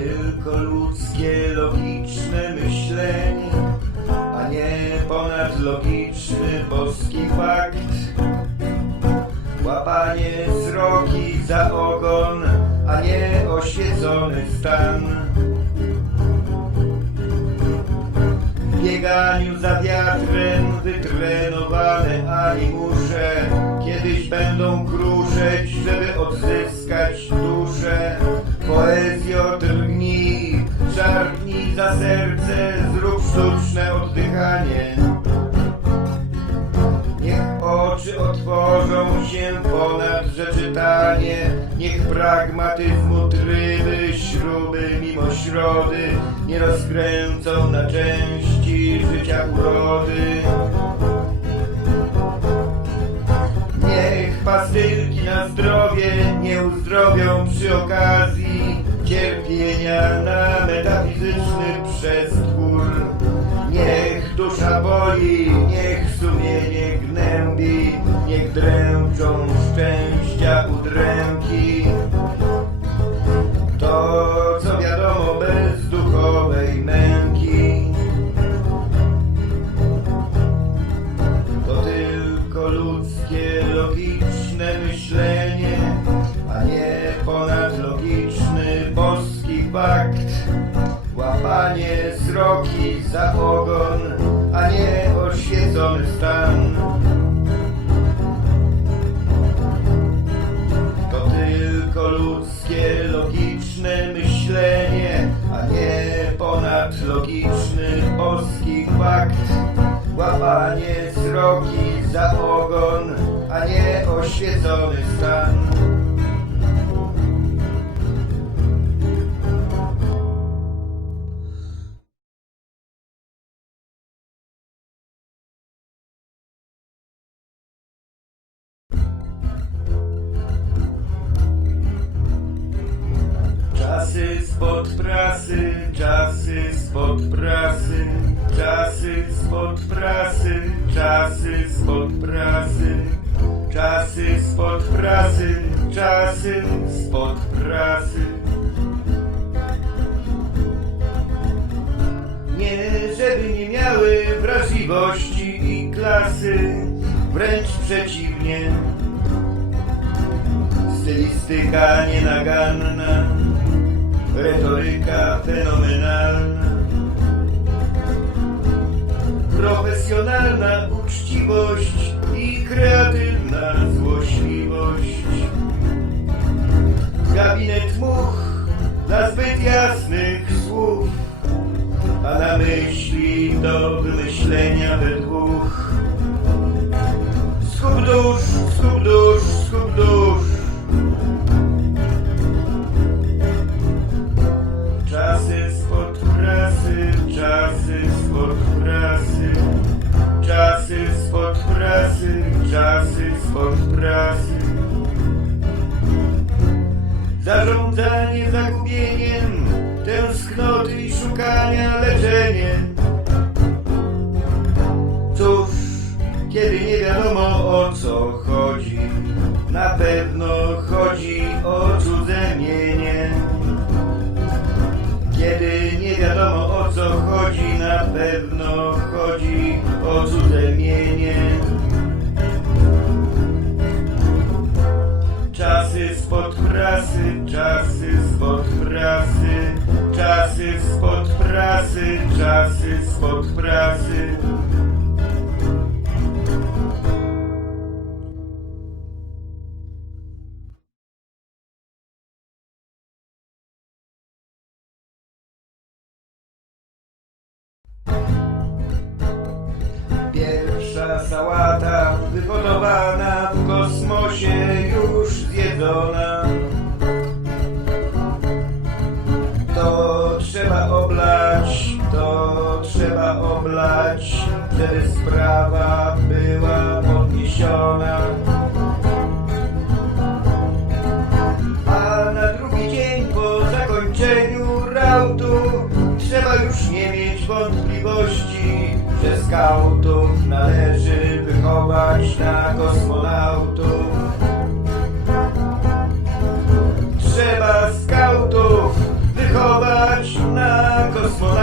tylko ludzkie, logiczne myślenie, a nie ponadlogiczny boski fakt. Łapanie sroki za ogon, a nie oświecony stan. W bieganiu za wiatrem wytrenowane animusze kiedyś będą kruszeć, żeby odzyskać duszę. Przeczytanie Niech pragmatyzmu tryby, śruby mimo środy Nie rozkręcą na części życia urody. Niech pastylki na zdrowie nie uzdrowią przy okazji Cierpienia na metafizyczny przestwór. Niech dusza boli, niech sumienie gnębi Niech dręczą udręki To co wiadomo bez duchowej męki To tylko ludzkie, logiczne myślenie, a nie ponadlogiczny boski fakt. Łapanie sroki za ogon, a nie oświecony stan. Nie ponadlogiczny boski fakt. Łapanie sroki za ogon, a nie oświecony stan. Spod prasy, czasy spod prasy, czasy spod prasy, czasy spod prasy, czasy spod prasy, czasy spod prasy. Nie, żeby nie miały wrażliwości i klasy, wręcz przeciwnie. Stylistyka nienaganna, retoryka fenomenalna, profesjonalna uczciwość i kreatywna złośliwość. Gabinet much dla zbyt jasnych słów, a na myśli do wymyślenia we dwóch. Skup dusz, skup dusz, skup dusz. Prasy, czasy spod prasy. Zarządzanie zagubieniem, tęsknoty i szukania leczenie. Cóż, kiedy nie wiadomo o co chodzi, na pewno chodzi o cudze mienie. Kiedy nie wiadomo o co chodzi, na pewno chodzi o cudze czasy spod prasy, czasy spod prasy, czasy spod prasy. Pierwsza sałata wyhodowana w kosmosie już zjedzona. Oblać, żeby sprawa była podniesiona. A na drugi dzień po zakończeniu rautu trzeba już nie mieć wątpliwości, że skautów należy wychować na kosmonautów. Trzeba skautów wychować na kosmonautów.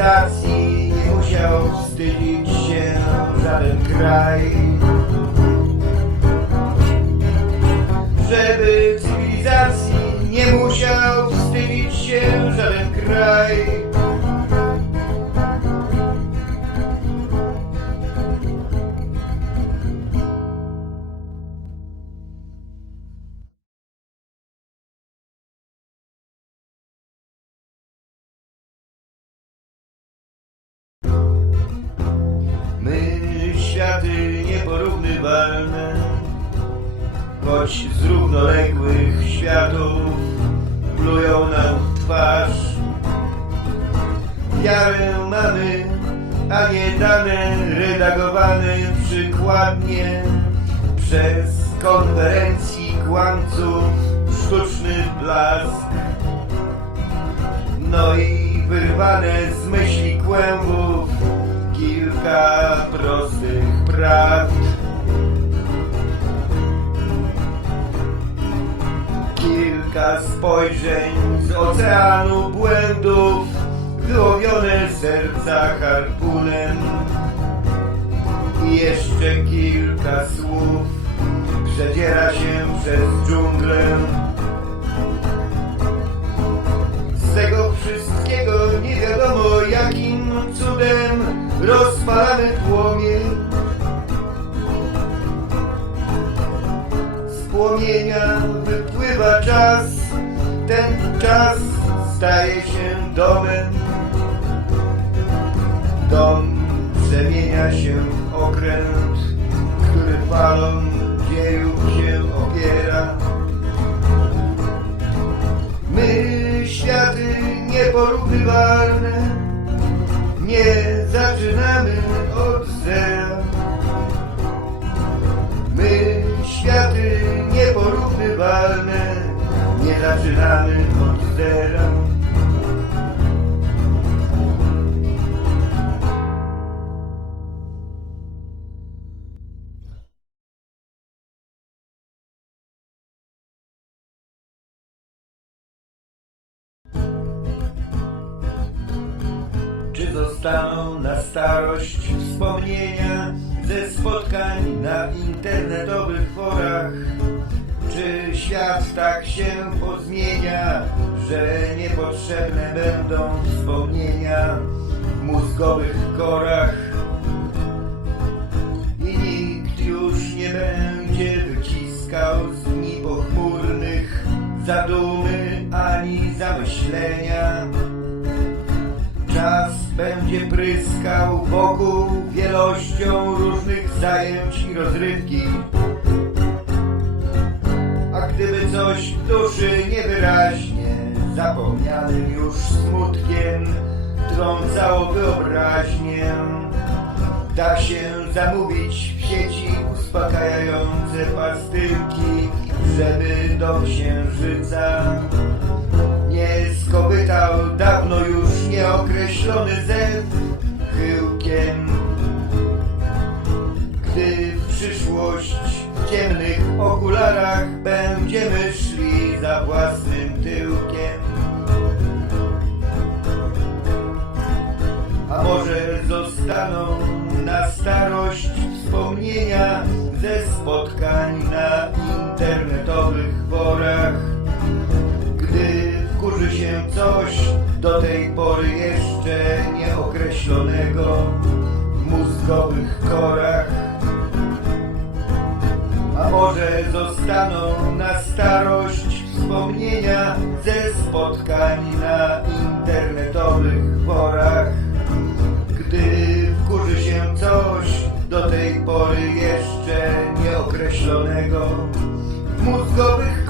Cywilizacji nie musiał wstydzić się żaden kraj. Żeby cywilizacji nie musiał wstydzić się żaden kraj. Światy nieporównywalne, choć z równoległych światów plują nam twarz. Wiarę mamy, a nie dane redagowane przykładnie przez konferencji kłamców sztuczny blask. No i wyrwane z myśli kłębów kilka prostych prawd. Kilka spojrzeń z oceanu błędów, wyłowione serca harpunem. I jeszcze kilka słów przedziera się przez dżunglę. Z tego wszystkiego czas staje się domem. Dom przemienia się w okręt, który falą dziejów się opiera. My światy nieporównywalne Nie zaczynamy od zera My światy nieporównywalne Nie zaczynamy od zera Czy zostaną na starość wspomnienia ze spotkań na internetowych forach? Czy świat tak się pozmienia, że niepotrzebne będą wspomnienia w mózgowych korach? I nikt już nie będzie wyciskał z dni pochmurnych zadumy ani zamyślenia. Czas będzie pryskał wokół wielością różnych zajęć i rozrywki. Gdyby coś w duszy niewyraźnie, zapomnianym już smutkiem, trącało wyobraźnię, da się zamówić w sieci uspokajające pastylki, żeby do księżyca nie skowytał dawno już nieokreślony zew okularach będziemy szli za własnym tyłkiem. A może zostaną na starość wspomnienia ze spotkań na internetowych forach gdy wkurzy się coś do tej pory jeszcze nieokreślonego w mózgowych korach. Może zostaną na starość wspomnienia ze spotkań na internetowych forach, gdy wkurzy się coś do tej pory jeszcze nieokreślonego w mózgowych